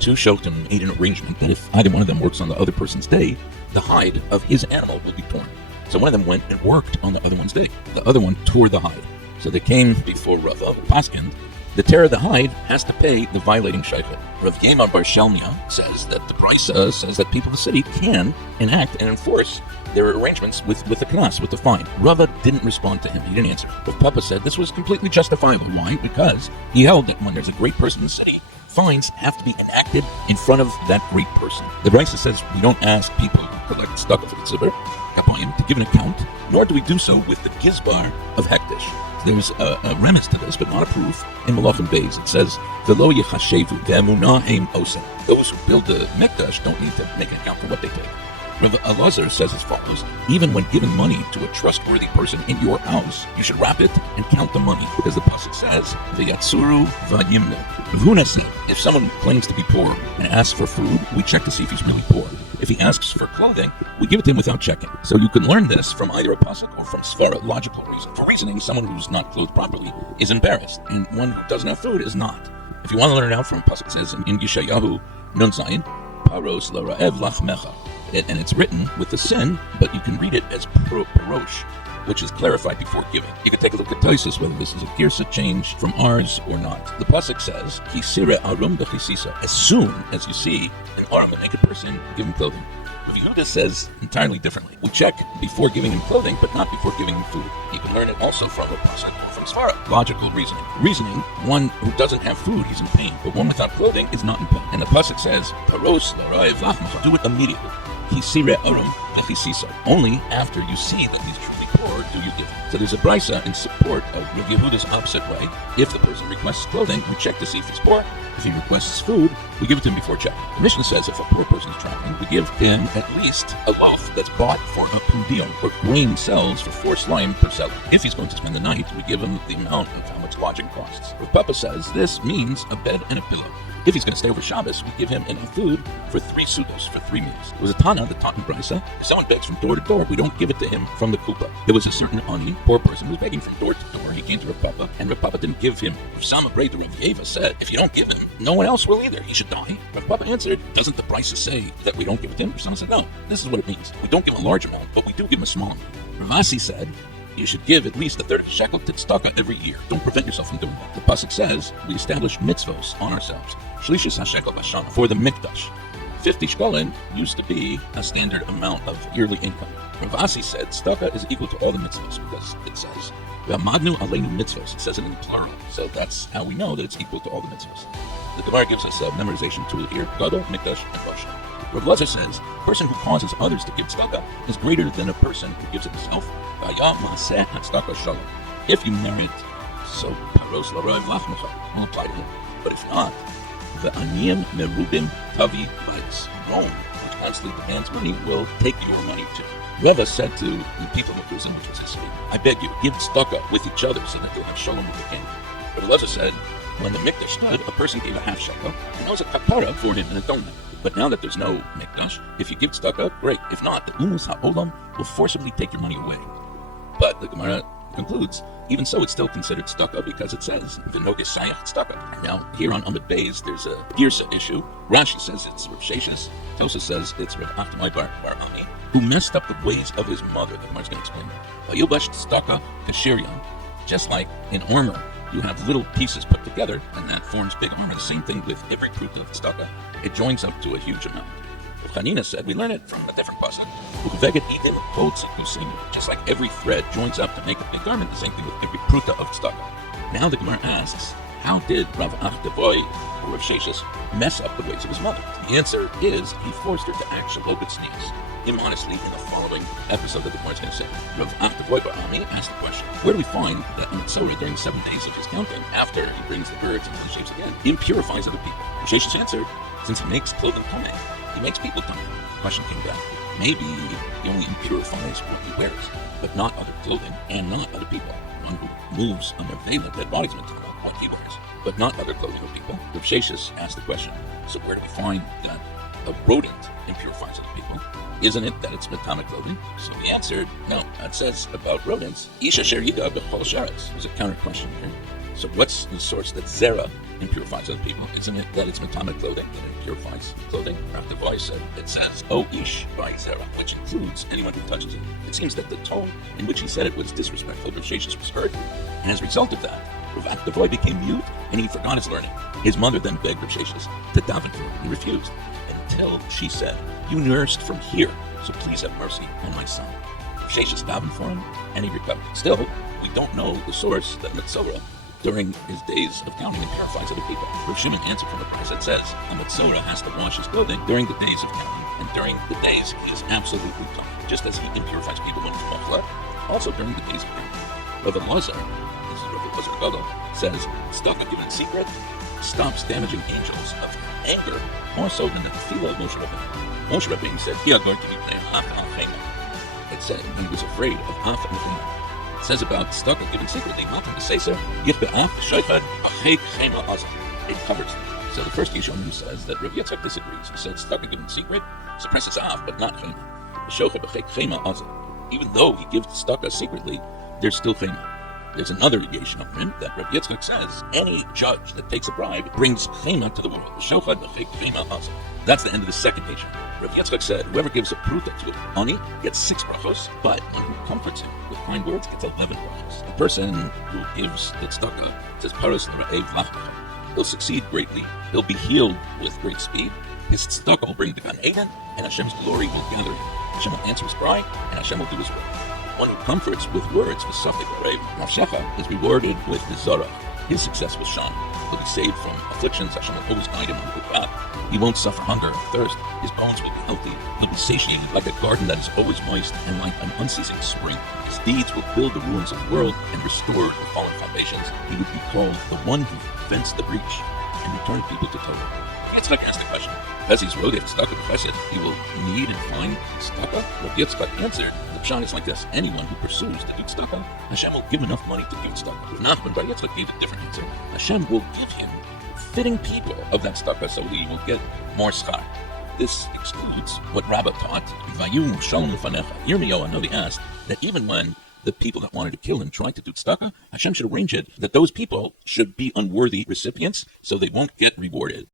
Two Shotim made an arrangement that if either one of them works on the other person's day, the hide of his animal will be torn. So one of them went and worked on the other one's day. The other one tore the hide. So they came before Rava, Paskind. The tear of the hide has to pay the violating shaykhah. Rav Yemar Bar Shelmia says that the Brisa says that people of the city can enact and enforce their arrangements with the knas, with the fine. Rava didn't respond to him. He didn't answer. Rav Papa said this was completely justifiable. Why? Because he held that when there's a great person in the city, fines have to be enacted in front of that great person. The Brisa says we don't ask people who collect stuff of the tzibur, kapayim, to give an account, nor do we do so with the gizbar of hektish. There's a remnants to this, but not a proof. In Malachim Beis, it says, "V'lo yechashevu ve'emunah heim osen." Those who build the mikdash don't need to make an account for what they take. Rav Elazar says as follows: even when giving money to a trustworthy person in your house, you should wrap it and count the money, because the pasuk says, "V'yatsuru v'yimnu." Rav Huna said, if someone claims to be poor and asks for food, we check to see if he's really poor. If he asks for clothing, we give it to him without checking. So you can learn this from either a pasuk or from svara, logical reason. For reasoning, someone who's not clothed properly is embarrassed, and one who doesn't have food is not. If you want to learn it out from a pasuk, it says in Yeshayahu Nun Zayin, Paros l'ra'ev lachmecha. And it's written with the sin, but you can read it as parosh, which is clarified before giving. You can take a look at Tosis, whether this is a girsa change from ours or not. The pasuk says, "Kisire arum b'chisisa." As soon as you see an arum, a naked person, give him clothing. Rav Yehuda says entirely differently. We check before giving him clothing, but not before giving him food. You can learn it also from the pasuk, from svara. Logical reasoning. Reasoning: one who doesn't have food, he's in pain, but one without clothing is not in pain. And the pasuk says, "Paros l'ra'ev lachmecha." Do it immediately. Kisire arum b'chisisa. Only after you see that he's truly poor do you give him. So there's a brisa in support of Rav Yehuda's opposite way. If the person requests clothing, we check to see if he's poor. If he requests food, we give it to him before checking. The Mishnah says if a poor person is traveling, we give him at least a loaf that's bought for a pudion, or grain sells for 4 slime per seller. If he's going to spend the night, we give him the amount of how much lodging costs. Rav Papa says this means a bed and a pillow. If he's going to stay over Shabbos, we give him enough food for 3 sudos, for 3 meals. There was a Tana that taught in Brisa, if someone begs from door to door, we don't give it to him from the kupa. There was a certain ani, poor person, who was begging from door to door. He came to Rav Papa, and Rav Papa didn't give him. Rav Sama Brei, the Rav Yeva, said, if you don't give him, no one else will either. He should die. Rav Papa answered, doesn't the Brisa say that we don't give it to him? Rav Sama said, no, this is what it means. We don't give him a large amount, but we do give him a small amount. Rav Asi said, you should give at least a third of a shekel to tzedakah every year. Don't prevent yourself from doing that. The pasuk says we establish mitzvos on ourselves. Shlishis hashekel b'shana for the mikdash. 50 shkolin used to be a standard amount of yearly income. Rav Asi said tzedakah is equal to all the mitzvos because it says v'amadnu aleinu mitzvos. It says it in plural, so that's how we know that it's equal to all the mitzvos. The Gemara gives us a memorization tool here: gadol, mikdash, and basra. Rav Lazar says, a person who causes others to give tzedakah is greater than a person who gives it himself. If you merit, so paros l'ra'ev lachmecha will apply to him. But if not, the aniyim merubim tavi b'is. Rome, which constantly demands money, will take your money too. Rava said to the people of Jerusalem, which was his city, I beg you, give tzedakah with each other so that you'll have shalom with the king. Rav Lazar said, when the mikdash stood, a person gave a half shekel, and that was a kapara for him and atonement. But now that there's no mikdash, if you give tzedakah, great. If not, the umus ha'olam will forcibly take your money away. But the Gemara concludes, even so, it's still considered tzedakah because it says v'nogeh shayach tzedakah. Now, here on Amud Beis, there's a girsa issue. Rashi says it's Rav Sheshes. Tosa says it's Rav Achtamai bar Ami, who messed up the ways of his mother. The Gemara's going to explain that. Vayilbash tzedakah kashiryan. Just like in armor, you have little pieces put together, and that forms big armor. The same thing with every fruit of tzedakah. It joins up to a huge amount. Chanina said, we learn it from a different pasuk. Just like every thread joins up to make a big garment, the same thing with every pruta of tzedakah. Now the Gemara asks, how did Rav Achdevoy or Rav Sheshes mess up the ways of his mother? The answer is he forced her to act shalobet tznius, immodestly, in the following episode that the Gemara is going to say. Rav Achdevoy bar Ami asked the question, where do we find that Mitzorah during 7 days of his counting, after he brings the birds and the shapes again, impurifies other people? Rav Sheshes answered, since he makes clothing tameh, he makes people tameh. The question came down. Maybe he only impurifies what he wears, but not other clothing and not other people. One who moves on their veiling, dead bodies meant to know what he wears, but not other clothing or people. Rav Sheshes asked the question, so where do we find that a rodent impurifies other people? Isn't it that it's metamic clothing? So he answered, no, that says about rodents, Isha sher yida b'chol sharetz. There's a counter question here. So what's the source that Zera impurifies other people? Isn't it that it's metame clothing that impurifies clothing? Rabbi Devoy said, it says, O ish by Zera, which includes anyone who touches it. It seems that the tone in which he said it was disrespectful. Rav Sheshes was hurt, and as a result of that, Rabbi Devoy became mute, and he forgot his learning. His mother then begged Rav Sheshes to daven for him. He refused, until she said, you nursed from here, so please have mercy on my son. Rav Sheshes davened for him, and he recovered. Still, we don't know the source that Metzora, during his days of counting, and purifies other people. Rav Shimon answered from a price that says, a Metzora has to wash his clothing during the days of counting, and during the days he is absolutely clean, just as he impurifies people when he's machla, also during the days of counting. Rav Elazar, this is Rav Elazar Gadol, says, tzedakah given in secret stops damaging angels of anger more so than the tefillah of Moshe Rabbeinu. Moshe Rabbeinu said, "He are going to be playing af al chema." It said he was afraid of af and chema. It says about tzedakah given secretly, Milton the Sefer, yit be'af shaychad achek chema azah. It covers them. So the first Yishon says that Rav Yitzchak disagrees. He said tzedakah given secret suppresses af, but not chema. Shaychad achek chema azah. Even though he gives tzedakah secretly, there's still chema. There's another negation of him that Rav Yitzchak says any judge that takes a bribe brings chema to the world. That's the end of the second nation. Rav Yitzchak said whoever gives a pruta to an ani gets 6 brachos, but one who comforts him with kind words gets 11 brachos. The person who gives the tzedakah says paros l'ra'ev lachach. He'll succeed greatly. He'll be healed with great speed. His tzedakah will bring the Gan Eden, and Hashem's glory will gather him. Hashem will answer his cry, and Hashem will do his work. One who comforts with words, the Safek Rav Mavshecha, is rewarded with the Zorah. His success will shine. He'll be saved from afflictions. Hashem will always guide him on the good path. He won't suffer hunger or thirst. His bones will be healthy. He'll be satiated like a garden that is always moist and like an unceasing spring. His deeds will build the ruins of the world and restore the fallen foundations. He would be called the one who fenced the breach and returned people to Torah. Yitzchak asked the question, as he's wrote, if tzedakah b'chesed, he will need and find tzedakah? Rav Yitzchak answered, the pshat is like this: anyone who pursues to do tzedakah, Hashem will give enough money to do tzedakah. If not, but Rav Yitzchak gave a different answer. Hashem will give him fitting people of that tzedakah, so he will get more schar. This excludes what Rabbah taught. Vayu shalom lefanecha. Yirmiyahu Hanavi asked that even when the people that wanted to kill him tried to do tzedakah, Hashem should arrange it that those people should be unworthy recipients, so they won't get rewarded.